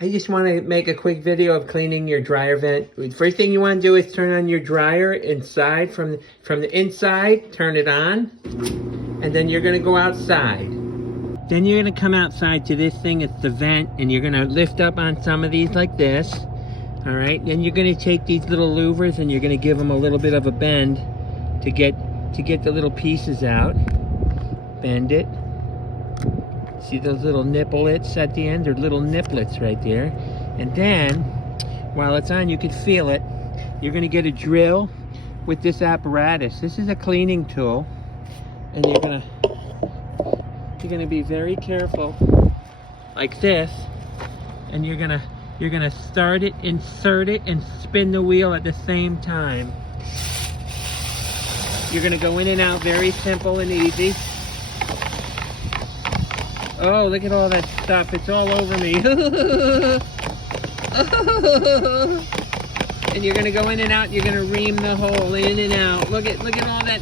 I just want to make a quick video of cleaning your dryer vent. First thing you want to do is turn on your dryer inside from the inside. Turn it on, and then you're going to go outside. Then you're going to come outside to this thing. It's the vent, and you're going to lift up on some of these like this. All right. Then you're going to take these little louvers and you're going to give them a little bit of a bend to get the little pieces out. Bend it. See those little nipplets at the end? They're little nipplets right there. And then, while it's on, you can feel it. You're going to get a drill with this apparatus. This is a cleaning tool. And you're going to be very careful, like this. And you're going to start it, insert it, and spin the wheel at the same time. You're going to go in and out very simple and easy. Oh, look at all that stuff. It's all over me. And you're going to go in and out. You're going to ream the hole in and out. Look at all that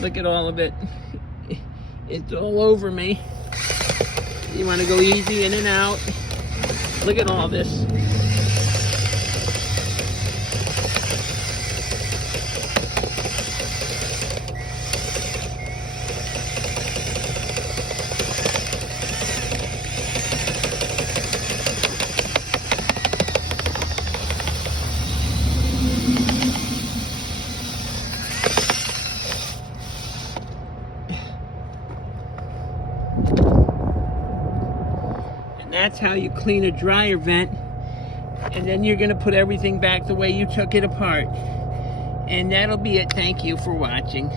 Look at all of it. It's all over me. You want to go easy in and out. Look at all this. That's how you clean a dryer vent. And then you're going to put everything back the way you took it apart. And that'll be it. Thank you for watching.